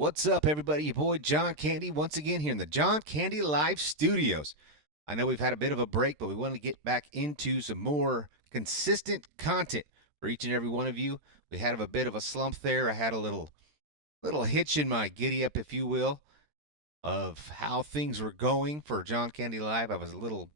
What's up, everybody? Your boy John Candy once again here in the John Candy Live Studios. I know we've had a bit of a break, but we want to get back into some more consistent content for each and every one of you. We had a bit of a slump there. I had a little hitch in my giddy up, if you will, of how things were going for John Candy Live. I was a little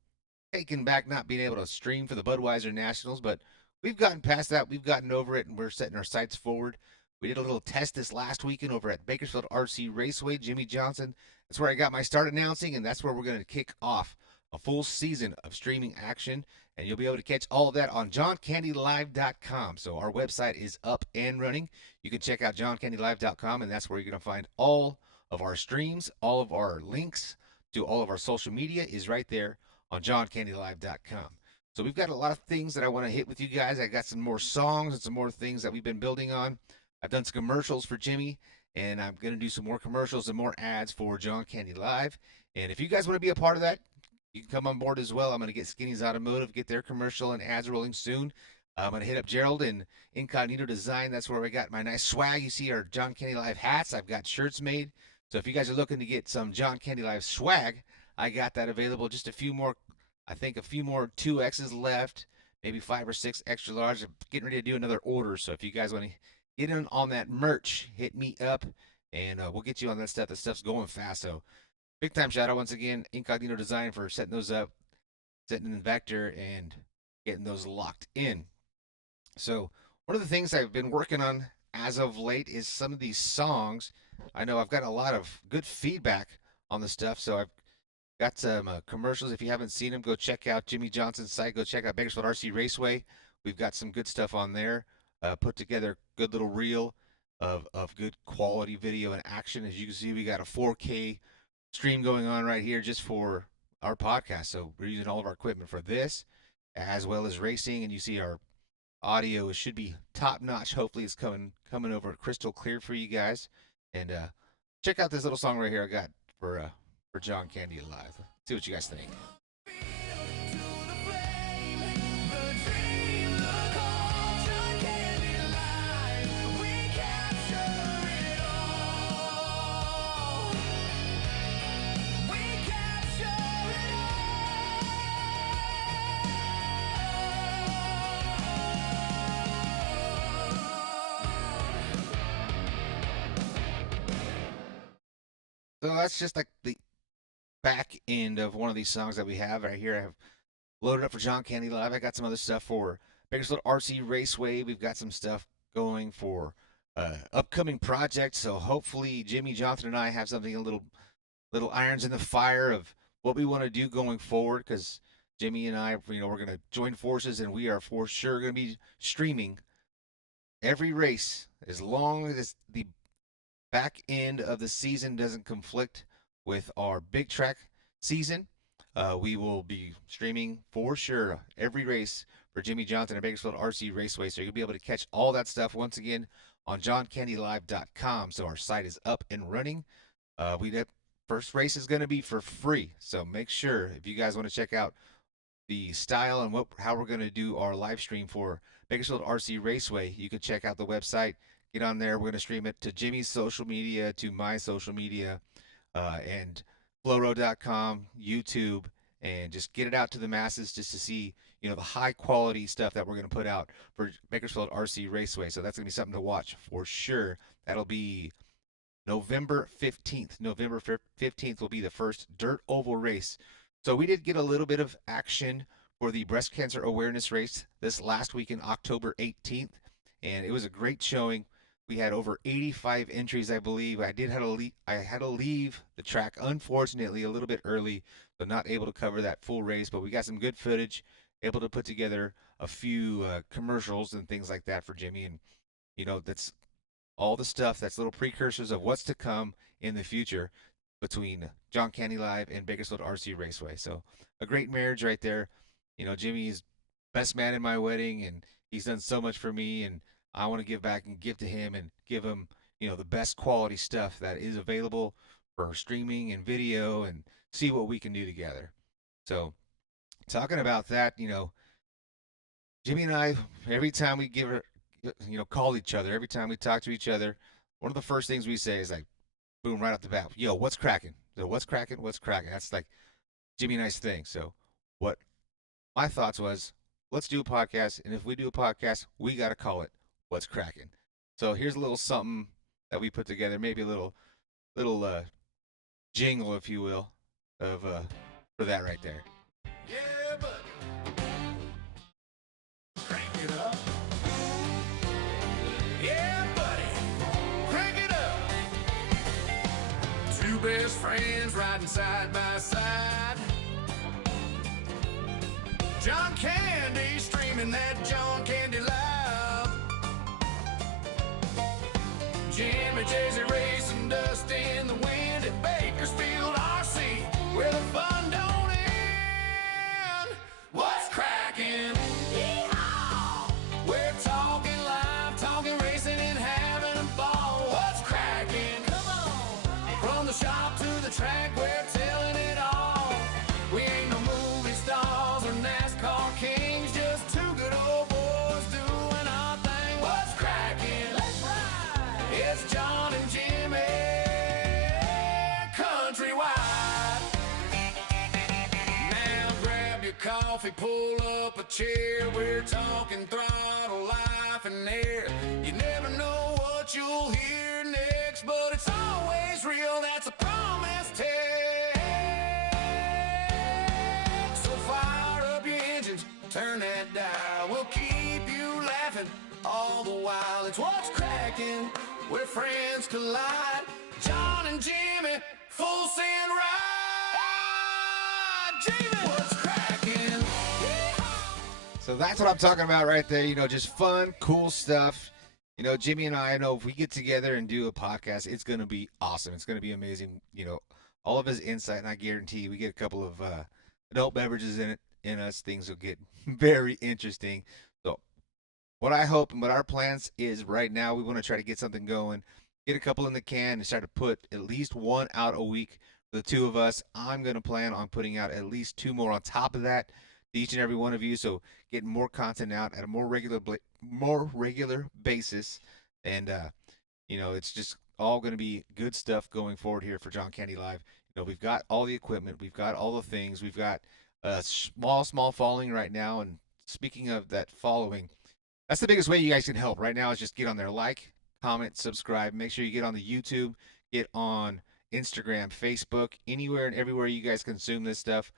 taken back not being able to stream for the Budweiser Nationals, but we've gotten past that. We've gotten over it, and we're setting our sights forward. We did a little test this last weekend over at Bakersfield RC Raceway. Jimmy Johnson, that's where I got my start announcing, and that's where we're going to kick off a full season of streaming action. And you'll be able to catch all of that on johncandylive.com. So our website is up and running. You can check out johncandylive.com, and that's where you're going to find all of our streams, all of our links to all of our social media is right there on johncandylive.com. So we've got a lot of things that I want to hit with you guys. I got some more songs and some more things that we've been building on. I've done some commercials for Jimmy, and I'm going to do some more commercials and more ads for John Candy Live. And if you guys want to be a part of that, you can come on board as well. I'm going to get Skinny's Automotive, get their commercial and ads rolling soon. I'm going to hit up Gerald and Incognito Design. That's where we got my nice swag. You see our John Candy Live hats. I've got shirts made. So if you guys are looking to get some John Candy Live swag, I got that available. Just a few more, I think a few more 2Xs left, maybe 5 or 6 extra large. I'm getting ready to do another order. So if you guys want to get in on that merch, hit me up, and we'll get you on that stuff. That stuff's going fast. So big time shout out once again, Incognito Design, for setting those up, setting in Vector, and getting those locked in. So one of the things I've been working on as of late is some of these songs. I know I've got a lot of good feedback on the stuff, so I've got some commercials. If you haven't seen them, go check out Jimmy Johnson's site. Go check out Bakersfield RC Raceway. We've got some good stuff on there. Put together good little reel of good quality video and action. As you can see, we got a 4K stream going on right here just for our podcast. So we're using all of our equipment for this, as well as racing. And you see our audio should be top notch. Hopefully, it's coming over crystal clear for you guys. And check out this little song right here I got for John Candy Live. See what you guys think. So that's just like the back end of one of these songs that we have right here. I have loaded up for John Candy Live. I got some other stuff for Bakersfield RC Raceway. We've got some stuff going for upcoming projects. So hopefully Jimmy Johnson and I have something, a little irons in the fire of what we want to do going forward. Because Jimmy and I, we're going to join forces, and we are for sure going to be streaming every race as long as the back end of the season doesn't conflict with our big track season. We will be streaming for sure every race for Jimmy Johnson at Bakersfield RC Raceway. So you'll be able to catch all that stuff once again on johncandylive.com. So our site is up and running. First race is going to be for free. So make sure, if you guys want to check out the style and how we're going to do our live stream for Bakersfield RC Raceway, you can check out the website. Get on there. We're going to stream it to Jimmy's social media, to my social media, and flowroad.com, YouTube, and just get it out to the masses just to see, the high quality stuff that we're going to put out for Bakersfield RC Raceway. So that's going to be something to watch for sure. That'll be November 15th. November 15th will be the first dirt oval race. So we did get a little bit of action for the breast cancer awareness race this last weekend, October 18th, and it was a great showing. We had over 85 entries, I believe. I had to leave the track, unfortunately, a little bit early, so not able to cover that full race. But we got some good footage, able to put together a few commercials and things like that for Jimmy. And that's all the stuff. That's little precursors of what's to come in the future between John Candy Live and Bakersfield RC Raceway. So a great marriage right there. Jimmy's best man in my wedding, and he's done so much for me, and I want to give back and give to him and give him, the best quality stuff that is available for streaming and video, and see what we can do together. So, talking about that, Jimmy and I, every time we call each other, every time we talk to each other, one of the first things we say is like, boom, right off the bat. Yo, what's cracking? So what's cracking? What's cracking? That's like Jimmy and I's thing. So what my thoughts was, let's do a podcast, and if we do a podcast, we got to call it "What's Cracking." So here's a little something that we put together, maybe a little jingle, if you will, of for that right there. Yeah, but crank it up. Yeah, buddy, crank it up. Two best friends riding side by side. John Candy streaming that John Candy Live. Jimmy Chasey racing dust in the wind at Bakersfield, RC, where the fun don't end. What's cracking? Yeehaw! We're talking live, talking racing and having a ball. What's cracking? Come on! From the shop to the track, we're telling it all. We ain't no movie stars or NASCAR kings, just two good old boys doing our thing. What's cracking? Let's ride! It's John and Jimmy, countrywide. Now grab your coffee, pull up a chair. We're talking throttle, life, and air. You never know what you'll hear next, but it's always real. That's a promise tag. So fire up your engines, turn that dial. We'll keep you laughing all the while. It's what's cracking, where friends collide. John and Jimmy, full send ride. Jimmy, what's cracking? So that's what I'm talking about right there. You know, just fun, cool stuff. You know, Jimmy and I know if we get together and do a podcast, it's going to be awesome. It's going to be amazing. You know, all of his insight, and I guarantee we get a couple of adult beverages in us. Things will get very interesting. So what I hope and what our plans is right now, we want to try to get something going, get a couple in the can, and start to put at least one out a week for the two of us. I'm going to plan on putting out at least two more on top of that to each and every one of you. So getting more content out at a more regular basis, and you know, it's just all going to be good stuff going forward here for John Candy Live. You know, we've got all the equipment, we've got all the things, we've got a small following right now. And speaking of that following, that's the biggest way you guys can help right now is just get on there, like, comment, subscribe. Make sure you get on the YouTube, get on Instagram, Facebook, anywhere and everywhere you guys consume this stuff.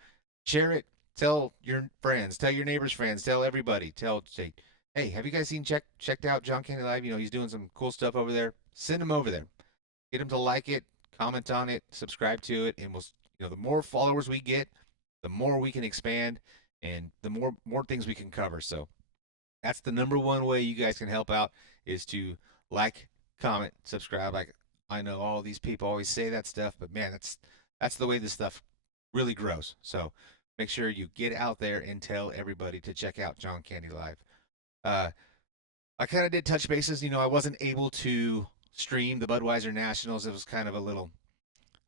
Share it. Tell your friends, tell your neighbors' friends, tell everybody. Say, hey, have you guys checked out John Candy Live? You know, he's doing some cool stuff over there. Send him over there. Get him to like it, comment on it, subscribe to it, and the more followers we get, the more we can expand, and the more things we can cover. So that's the number one way you guys can help out is to like, comment, subscribe. Like, I know all these people always say that stuff, but man, that's the way this stuff really grows. So make sure you get out there and tell everybody to check out John Candy Live. Uh, I kind of did touch bases. You know, I wasn't able to stream the Budweiser Nationals. It was kind of a little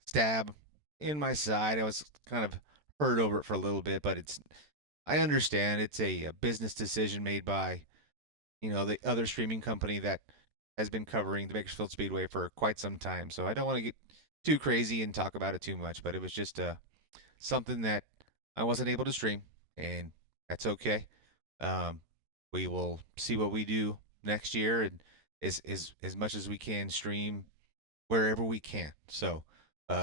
stab in my side. I was kind of hurt over it for a little bit, but I understand it's a business decision made by, you know, the other streaming company that has been covering the Bakersfield Speedway for quite some time. So I don't want to get too crazy and talk about it too much, but it was just something that I wasn't able to stream, and that's okay. Um, we will see what we do next year, and as much as we can stream wherever we can. So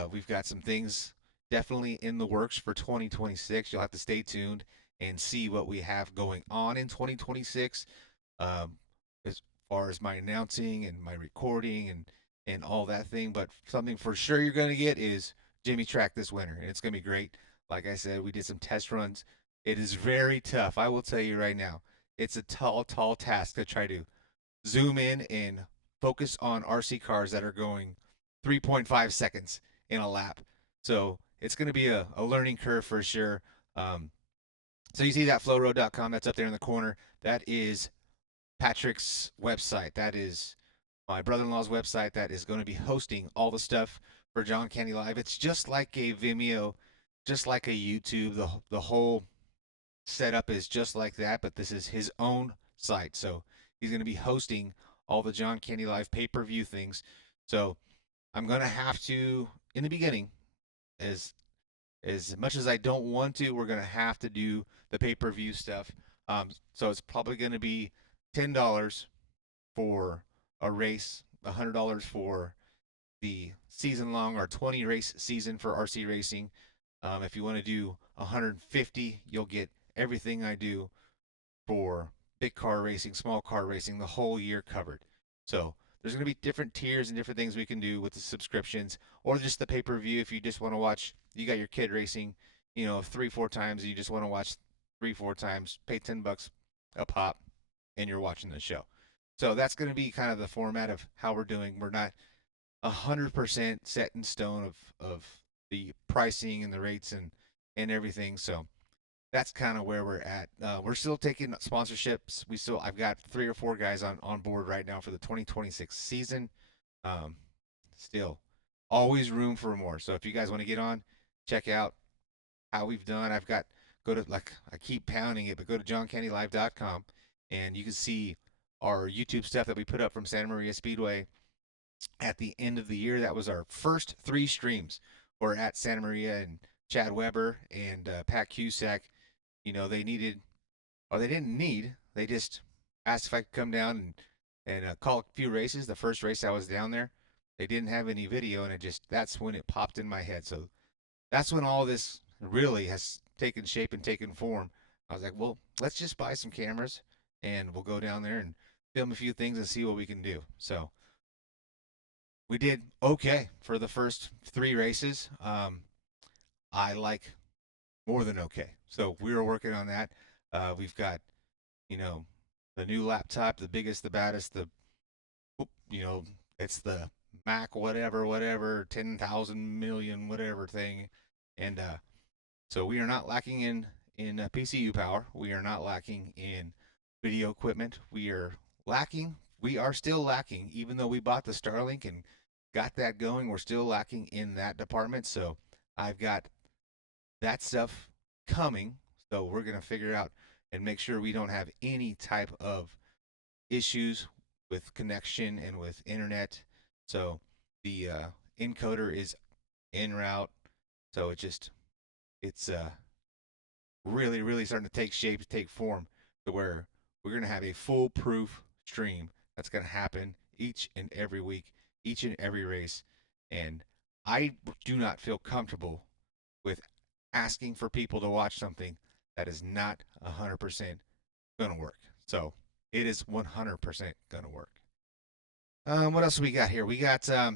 we've got some things definitely in the works for 2026. You'll have to stay tuned and see what we have going on in 2026. Um, as far as my announcing and my recording and all that thing, but something for sure you're going to get is Jimmy Track this winter, and it's going to be great. Like I said, we did some test runs. It is very tough. I will tell you right now, it's a tall task to try to zoom in and focus on RC cars that are going 3.5 seconds in a lap. So it's going to be a learning curve for sure. So you see that flowroad.com that's up there in the corner. That is Patrick's website. That is my brother-in-law's website that is going to be hosting all the stuff for John Candy Live. It's just like a Vimeo, just like a YouTube. The whole setup is just like that, but this is his own site. So he's going to be hosting all the John Candy Live pay-per-view things. So I'm gonna have to in the beginning, as much as I don't want to, we're gonna have to do the pay-per-view stuff. So it's probably gonna be $10 for a race, $100 for the season long or 20 race season for RC racing. If you want to do 150, you'll get everything I do for big car racing, small car racing, the whole year covered. So there's going to be different tiers and different things we can do with the subscriptions or just the pay-per-view. If you just want to watch, you got your kid racing, 3, 4 times, and you just want to watch 3, 4 times, pay $10 a pop, and you're watching the show. So that's going to be kind of the format of how we're doing. We're not 100% set in stone of the pricing and the rates and everything. So that's kind of where we're at. We're still taking sponsorships. I've got 3 or 4 guys on board right now for the 2026 season. Um, Still, always room for more. So if you guys want to get on, check out how we've done. I keep pounding it, but go to johncandylive.com and you can see our YouTube stuff that we put up from Santa Maria Speedway at the end of the year. That was our first 3 streams. We're at Santa Maria, and Chad Weber and Pat Cusack. They needed, or they didn't need, they just asked if I could come down and call a few races. The first race I was down there, they didn't have any video, and that's when it popped in my head. So that's when all this really has taken shape and taken form. I was like, well, let's just buy some cameras and we'll go down there and film a few things and see what we can do. So we did okay for the first 3 races. I like more than okay. So we were working on that. We've got, the new laptop, the biggest, the baddest, it's the Mac, whatever, 10,000 million, whatever thing. And so we are not lacking in PCU power. We are not lacking in video equipment. We are still lacking, even though we bought the Starlink and got that going, we're still lacking in that department. So I've got that stuff coming. So we're going to figure out and make sure we don't have any type of issues with connection and with internet. So the encoder is en route. So it's really, really starting to take shape, to take form, to where we're going to have a foolproof stream that's going to happen each and every week, each and every race. And I do not feel comfortable with asking for people to watch something that is not 100% going to work. So it is 100% going to work. What else we got here? We got, I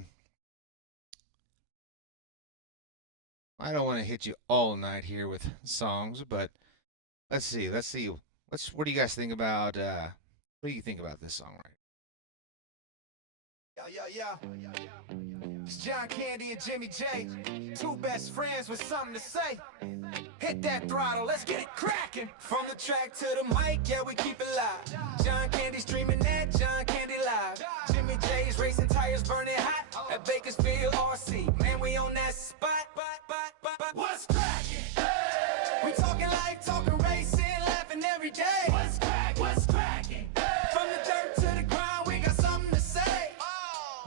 don't want to hit you all night here with songs, but let's see. What do you guys think about, what do you think about this song right? Yeah. It's John Candy and Jimmy J, 2 best friends with something to say. Hit that throttle, let's get it cracking. From the track to the mic, yeah, we keep it live. John Candy streaming that John Candy Live. Jimmy J's racing tires burning hot at Bakersfield RC. Man, we on that spot. What's cracking? Hey! We talking life, talking racing, laughing every day. What's cracking? What's cracking? From the dirt to the ground, we got something to say.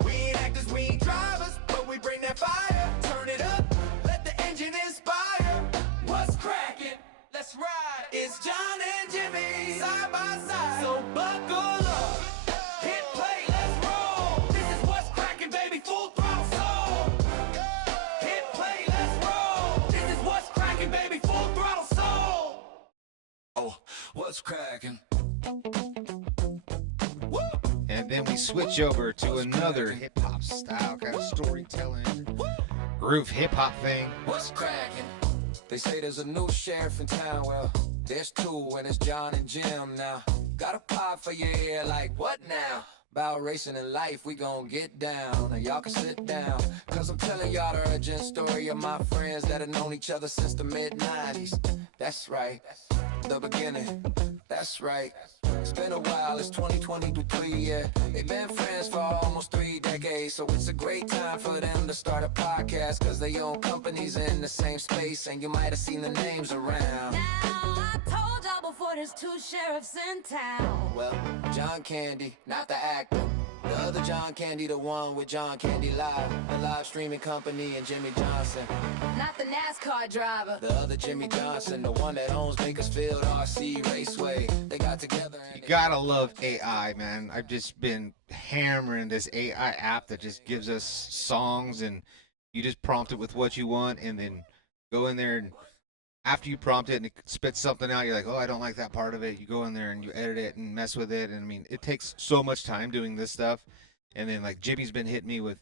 We ain't actors, we ain't drivers, but we bring that fire. Turn it up, let the engine inspire. What's cracking? Let's ride. It's John and Jimmy, side by side. So buckle up, hit play, let's roll. This is what's cracking, baby, full throttle soul. Hit play, let's roll. This is what's cracking, baby, full throttle soul. Oh, what's cracking? And then we switch over to another hip hop style kind of storytelling, groove hip hop thing. What's cracking? They say there's a new sheriff in town. Well, there's 2, and it's John and Jim now. Got a pop for your ear, like what now? About racing in life, we gon' get down. And y'all can sit down, cause I'm telling y'all the urgent story of my friends that have known each other since the mid-90s. That's right, the beginning, that's right. It's been a while, it's 2023, yeah. They've been friends for almost 3 decades, so it's a great time for them to start a podcast, cause they own companies in the same space, and you might have seen the names around. Now, I told y'all before, there's 2 sheriffs in town. Well, John Candy, not the actor, The other John Candy, the one with John Candy Live, the live streaming company, and Jimmy Johnson. Not the NASCAR driver. The other Jimmy Johnson, the one that owns Bakersfield RC Raceway. They got together You and gotta love AI, man. I've just been hammering this AI app that just gives us songs, and you just prompt it with what you want, and then go in there, and after you prompt it and it spits something out, you're like, oh, I don't like that part of it. You go in there and you edit it and mess with it, and I mean, it takes so much time doing this stuff. And then like Jimmy's been hitting me with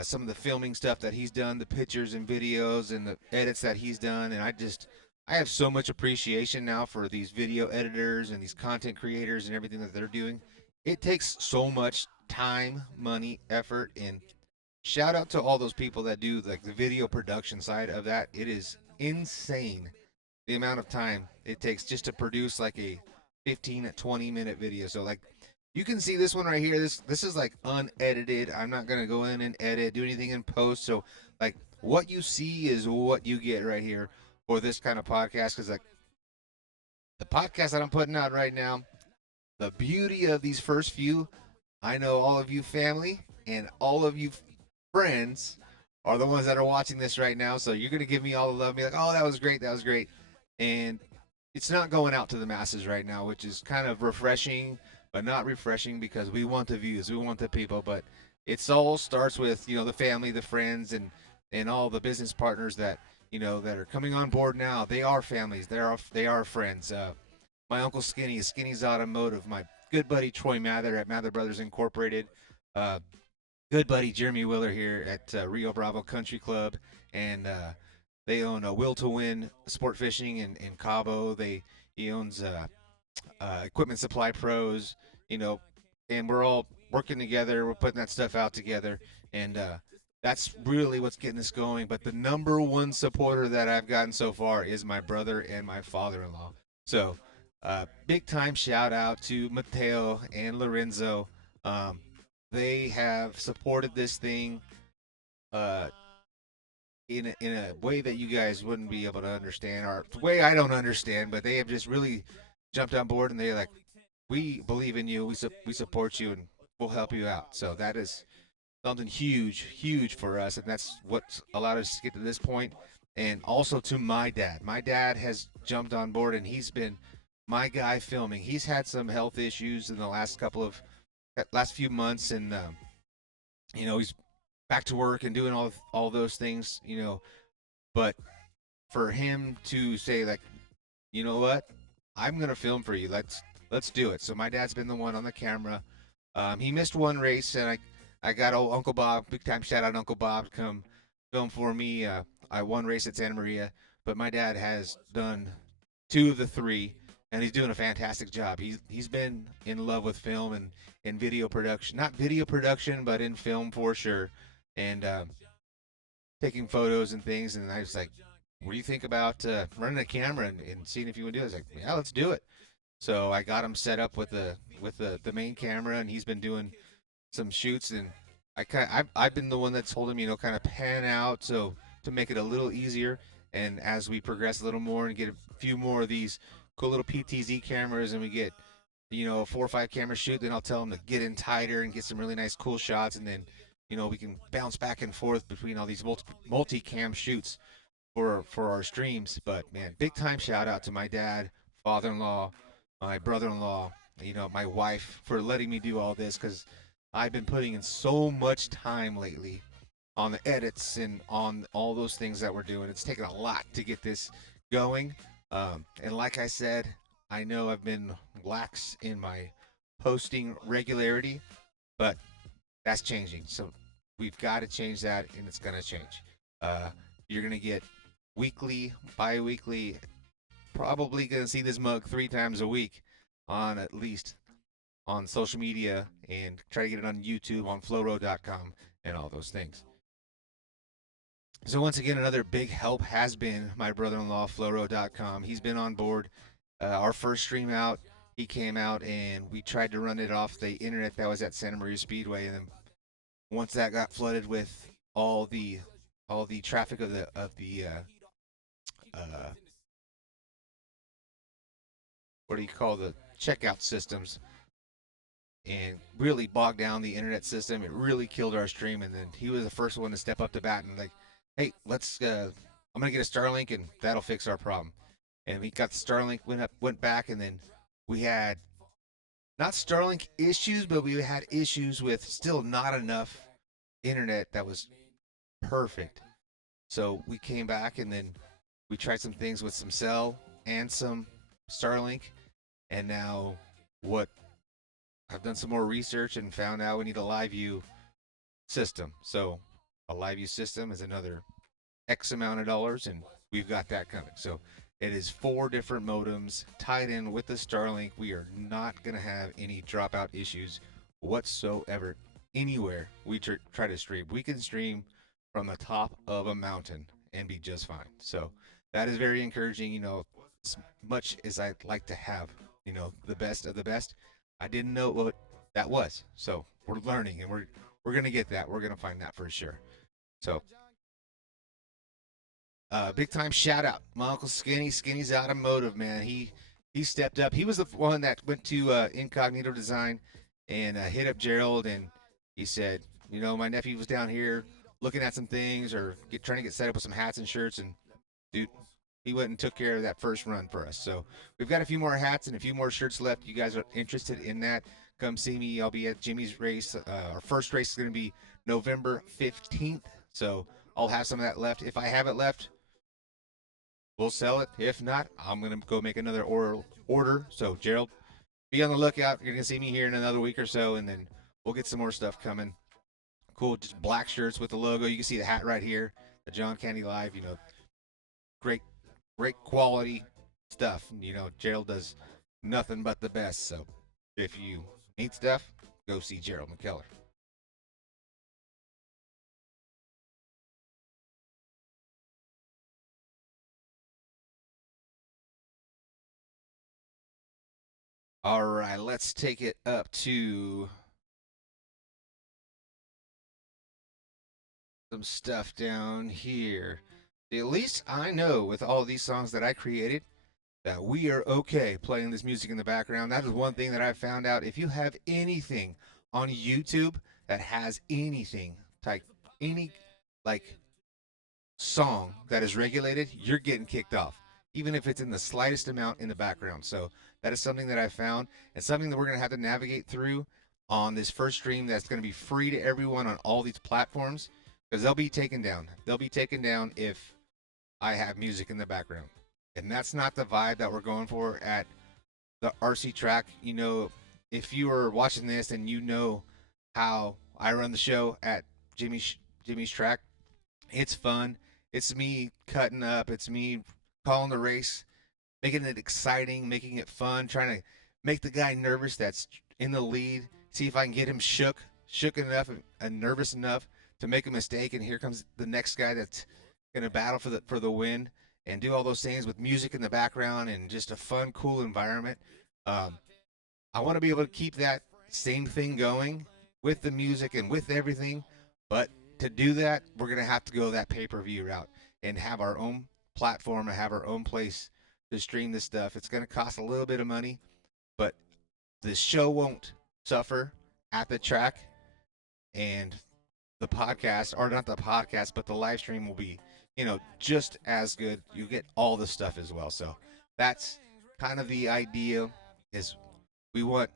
some of the filming stuff that he's done, the pictures and videos and the edits that he's done, and I have so much appreciation now for these video editors and these content creators and everything that they're doing. It takes so much time, money, effort, and shout out to all those people that do like the video production side of that. It is insane the amount of time it takes just to produce like a 15 to 20-minute video. So like you can see this one right here. This is like unedited. I'm not gonna go in and edit, do anything in post. So like what you see is what you get right here for this kind of podcast. Because like the podcast that I'm putting out right now, the beauty of these first few, I know all of you family and all of you friends are the ones that are watching this right now. So you're gonna give me all the love, be like, oh, that was great, that was great, and it's not going out to the masses right now, which is kind of refreshing, but not refreshing because we want the views, we want the people, but it's all starts with the family, the friends, and all the business partners that that are coming on board now. They are families. They are friends. My uncle Skinny is Skinny's Automotive. My good buddy Troy Mather at Mather Brothers Incorporated. Uh, Good buddy Jeremy Willer here at Rio Bravo Country Club, and they own a Will to Win Sport Fishing in Cabo. He owns Equipment Supply Pros, you know, and we're all working together. We're putting that stuff out together, and that's really what's getting us going. But the number one supporter that I've gotten so far is my brother and my father-in-law. So, big time shout out to Mateo and Lorenzo. Um, they have supported this thing uh, in a way that you guys wouldn't be able to understand, or the way I don't understand. But they have just really jumped on board, and they're like, "We believe in you. We support you, and we'll help you out." So that is something huge, huge for us, and that's what allowed us to get to this point. And also to my dad. My dad has jumped on board, and he's been my guy filming. He's had some health issues in the last few months, and he's back to work and doing all those things. But for him to say like, you know what, I'm gonna film for you. Let's do it. So my dad's been the one on the camera. He missed one race, and I got old Uncle Bob. Big time shout out Uncle Bob to come film for me. I won race at Santa Maria, but my dad has done two of the three, and he's doing a fantastic job. He's been in love with film and in video production, not video production, but in film for sure, and taking photos and things. And I was like, "What do you think about running a camera and seeing if you would do it?" I was like, "Yeah, let's do it." So I got him set up with the main camera, and he's been doing some shoots, and I've been the one that's told him, kind of pan out so to make it a little easier. And as we progress a little more and get a few more of these cool little PTZ cameras, and we get a 4 or 5 camera shoot, then I'll tell him to get in tighter and get some really nice cool shots, and then we can bounce back and forth between all these multi-cam shoots for our streams. But man, big time shout out to my dad, father-in-law, my brother-in-law, my wife for letting me do all this, because I've been putting in so much time lately on the edits and on all those things that we're doing. It's taken a lot to get this going. And like I said, I know I've been lax in my posting regularity, but that's changing. So we've got to change that, and it's going to change. You're going to get weekly, bi-weekly, probably going to see this mug 3 times a week on at least on social media, and try to get it on YouTube, on flowroad.com, and all those things. So once again, another big help has been my brother-in-law, flowroad.com. He's been on board. Our first stream out, he came out, and we tried to run it off the internet that was at Santa Maria Speedway. And then once that got flooded with all the traffic of the what do you call the checkout systems, and really bogged down the internet system. It really killed our stream. And then he was the first one to step up to bat and like, hey, let's. I'm gonna get a Starlink and that'll fix our problem. And we got the Starlink, went back, and then we had not Starlink issues, but we had issues with still not enough internet that was perfect. So we came back and then we tried some things with some cell and some Starlink, and now what I've done some more research and found out we need a live view system. So a live view system is another X amount of dollars, and we've got that coming. So it is 4 different modems tied in with the Starlink. We are not going to have any dropout issues whatsoever anywhere we try to stream. We can stream from the top of a mountain and be just fine. So that is very encouraging. As much as I'd like to have, the best of the best, I didn't know what that was. So we're learning, and we're gonna get that. We're gonna find that for sure. So big time shout out, my uncle Skinny. Skinny's automotive man. He stepped up. He was the one that went to Incognito Design and hit up Gerald, and he said, my nephew was down here looking at some things or trying to get set up with some hats and shirts, and dude, he went and took care of that first run for us. So we've got a few more hats and a few more shirts left. You guys are interested in that? Come see me. I'll be at Jimmy's race. Our first race is going to be November 15th. So I'll have some of that left. If I have it left, we'll sell it. If not, I'm going to go make another order. So, Gerald, be on the lookout. You're going to see me here in another week or so, and then we'll get some more stuff coming. Cool, just black shirts with the logo. You can see the hat right here, the John Candy Live. Great, great quality stuff. Gerald does nothing but the best. So, if you need stuff, go see Gerald McKellar. All right, let's take it up to some stuff down here. At least I know with all these songs that I created that we are okay playing this music in the background. That is one thing that I found out. If you have anything on YouTube that has anything like any like song that is regulated, you're getting kicked off, even if it's in the slightest amount in the background. So that is something that I found and something that we're going to have to navigate through on this first stream that's going to be free to everyone on all these platforms because they'll be taken down. They'll be taken down if I have music in the background. And that's not the vibe that we're going for at the RC track. If you are watching this and you know how I run the show at Jimmy's track, it's fun. It's me cutting up. It's me calling the race, making it exciting, making it fun, trying to make the guy nervous that's in the lead. See if I can get him shook enough and nervous enough to make a mistake. And here comes the next guy that's gonna battle for the win and do all those things with music in the background and just a fun, cool environment. Um, I want to be able to keep that same thing going with the music and with everything, but to do that, we're gonna have to go that pay-per-view route and have our own platform and have our own place to stream this stuff. It's gonna cost a little bit of money, but the show won't suffer at the track, and the podcast, or not the podcast, but the live stream will be, just as good. You get all the stuff as well. So that's kind of the idea. Is we want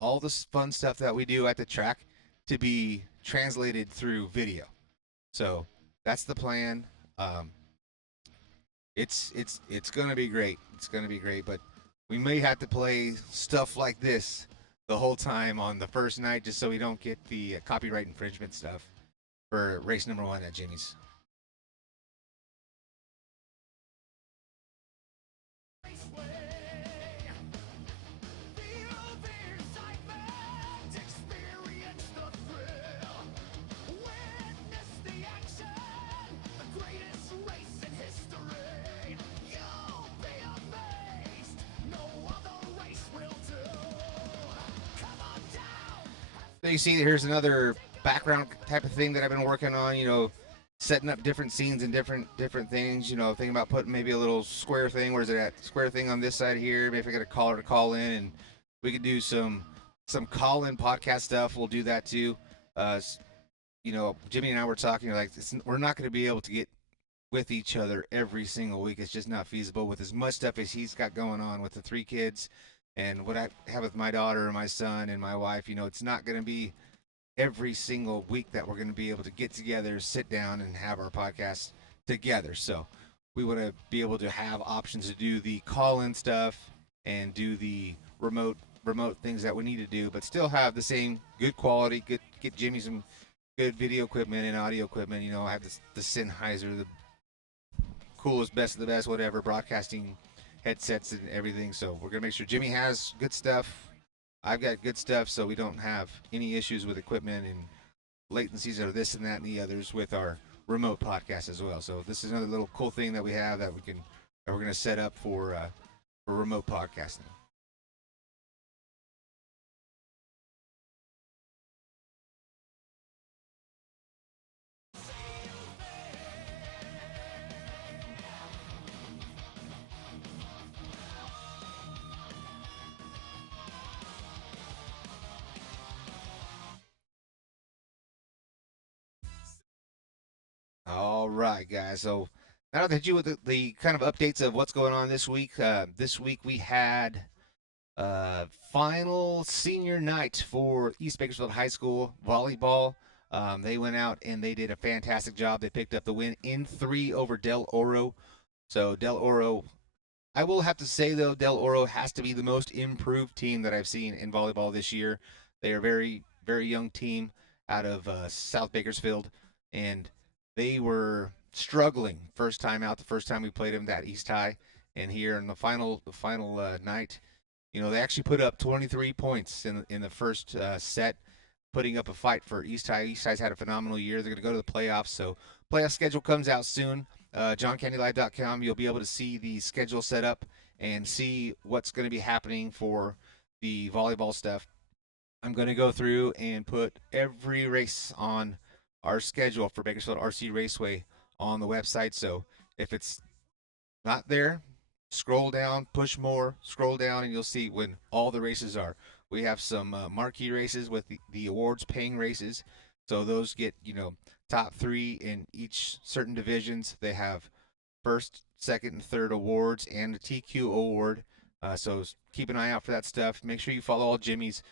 all this fun stuff that we do at the track to be translated through video. So that's the plan. It's gonna be great. It's gonna be great. But we may have to play stuff like this the whole time on the first night, just so we don't get the copyright infringement stuff for race number 1 at Jimmy's. So you see, here's another background type of thing that I've been working on. Setting up different scenes and different things. Thinking about putting maybe a little square thing. Where's it at? Square thing on this side here. Maybe if I get a caller to call in, and we could do some some call-in podcast stuff. We'll do that too. Uh, Jimmy and I were talking like we're not going to be able to get with each other every single week. It's just not feasible with as much stuff as he's got going on with the three kids and what I have with my daughter and my son and my wife. It's not going to be every single week that we're going to be able to get together, sit down, and have our podcast together. So we want to be able to have options to do the call-in stuff and do the remote things that we need to do, but still have the same good quality. Get Jimmy some good video equipment and audio equipment. I have the Sennheiser, the coolest, best of the best, whatever, broadcasting headsets and everything. So we're gonna make sure Jimmy has good stuff. I've got good stuff, so we don't have any issues with equipment and latencies or this and that and the others with our remote podcast as well. So this is another little cool thing that we have that we're gonna set up for remote podcasting. All right, guys. So now that you with the kind of updates of what's going on this week. This week we had final senior night for East Bakersfield High School volleyball. They went out and they did a fantastic job. They picked up the win in three over Del Oro. So Del Oro, I will have to say though, Del Oro has to be the most improved team that I've seen in volleyball this year. They are a very very young team out of South Bakersfield, and they were struggling first time out. The first time we played them that East High, and here in the final night, they actually put up 23 points in the first set, putting up a fight for East High. East High's had a phenomenal year. They're going to go to the playoffs. So playoff schedule comes out soon. JohnCandyLive.com. You'll be able to see the schedule set up and see what's going to be happening for the volleyball stuff. I'm going to go through and put every race on our schedule for Bakersfield RC Raceway on the website. So if it's not there, scroll down, push more, scroll down, and you'll see when all the races are. We have some marquee races with the awards paying races. So those get, top three in each certain divisions. They have first, second, and third awards and a TQ award. So keep an eye out for that stuff. Make sure you follow all Jimmy's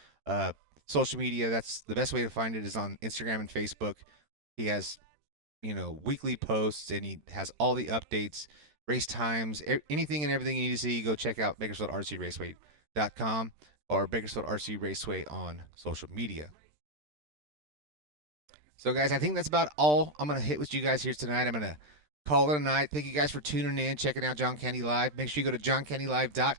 social media. That's the best way to find it is on Instagram and Facebook. He has, weekly posts and he has all the updates, race times, anything and everything you need to see. Go check out BakersfieldRCRaceway.com or Bakersfield RC Raceway on social media. So, guys, I think that's about all I'm going to hit with you guys here tonight. I'm going to call it a night. Thank you guys for tuning in, checking out John Candy Live. Make sure you go to johncandylive.com.